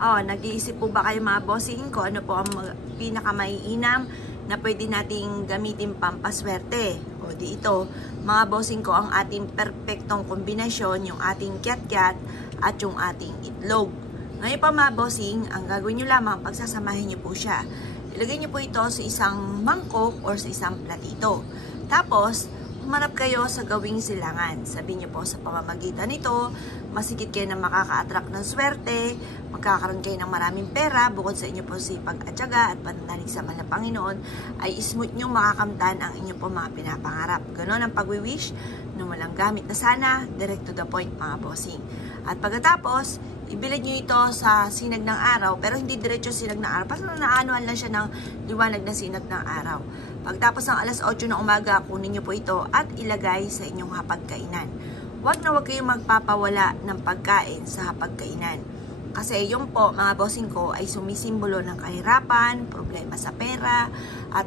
Oh, nag-iisip po ba kayo mga bossing ko ano po ang pinakamaiinam na pwede nating gamitin pampaswerte? O di ito, mga bossing ko, ang ating perpektong kombinasyon, yung ating kyat-kyat at yung ating itlog. Ngayon pa mga bossing, ang gagawin nyo lamang, pagsasamahin nyo po siya. Ilagay nyo po ito sa isang mangkok or sa isang platito. Tapos, humanap kayo sa gawing silangan. Sabihin niyo po sa pamamagitan nito, masigit kayo na makaka-attract ng swerte, magkakaroon kayo ng maraming pera, bukod sa inyo po sipag at tiyaga at pananalig sa mahal na Panginoon, ay smooth nyo makakamtan ang inyo po mga pinapangarap. Ganon ang pag-wish na walang gamit na sana, direct to the point mga bossing. At pagkatapos, ibilad nyo ito sa sinag ng araw, pero hindi diretso sinag ng araw, parang naanuhan lang siya ng liwanag na sinag ng araw. Pagtapos ng alas 8 ng umaga, kunin nyo po ito at ilagay sa inyong hapagkainan. Huwag na huwag kayong magpapawala ng pagkain sa hapagkainan. Kasi yung po, mga bossing ko, ay sumisimbolo ng kahirapan, problema sa pera, at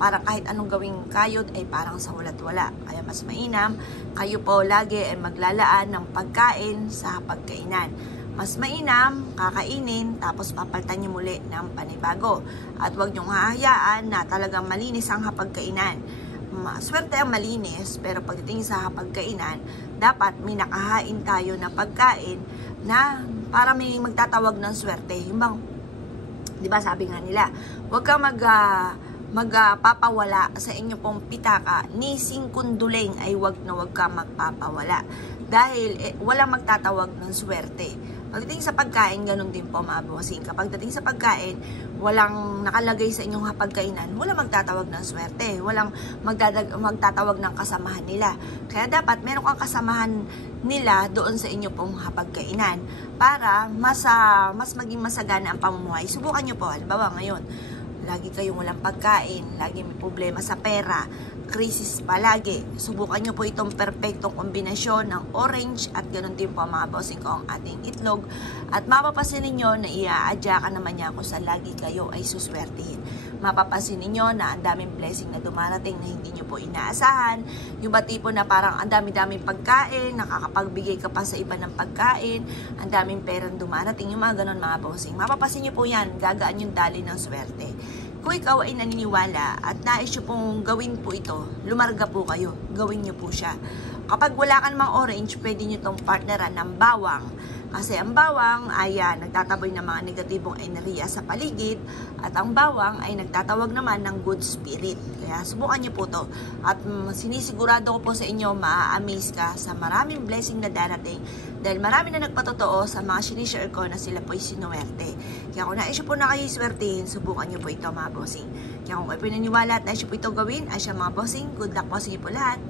parang kahit anong gawing kayod ay parang sa walat wala. Kaya mas mainam, kayo po lagi ay maglalaan ng pagkain sa hapagkainan. Mas mainam, kakainin, tapos papalitan nyo muli ng panibago. At huwag nyong hahayaan na talagang malinis ang hapagkainan. Swerte ang malinis, pero pagdating sa hapagkainan, dapat may nakahain tayo na pagkain na para may magtatawag ng swerte. Yung bang, di ba sabi nga nila, huwag kang magpapawala sa inyo pong pitaka, ni singkunduling ay wag ka magpapawala. Dahil walang magtatawag ng swerte. Pagdating sa pagkain, ganun din po mga bossing. Kapag dating sa pagkain, walang nakalagay sa inyong hapagkainan, walang magtatawag ng swerte. Walang magtatawag ng kasamahan nila. Kaya dapat meron kang kasamahan nila doon sa inyo pong hapagkainan para mas maging masagana ang pamumuhay. Subukan nyo po. Halimbawa ngayon, lagi kayong walang pagkain, lagi may problema sa pera, krisis palagi. Subukan nyo po itong perfectong kombinasyon ng orange at ganun din po mga bossing ko ang ating itlog. At mapapasin ninyo na iaadyakan naman niya kung saan lagi kayo ay suswertihin. Mapapasin ninyo na ang daming blessing na dumarating na hindi nyo po inaasahan. Yung ba tipo na parang ang dami-daming pagkain, nakakapagbigay ka pa sa iba ng pagkain, ang daming perang dumarating, yung mga ganun mga bossing. Mapapasin nyo po yan, gagaan yung dali ng swerte. Kung ikaw ay naniniwala at nais nyo pong gawin po ito, lumarga po kayo, gawin nyo po siya. Kapag wala ka namang orange, pwede nyo itong partneran ng bawang. Kasi ang bawang ay nagtataboy ng mga negatibong enerhiya sa paligid at ang bawang ay nagtatawag naman ng good spirit. Kaya subukan nyo po to. At sinisigurado ko po sa inyo, maa-amaze ka sa maraming blessing na darating dahil marami na nagpatotoo sa mga sinishare ko na sila po ay sinuwerte. Kaya kung nais po na kayo swertihin, subukan nyo po ito mga bossing. Kaya kung kayo po naniniwala at nais po ito gawin, ay siya mga bossing, good luck po sa inyo po lahat.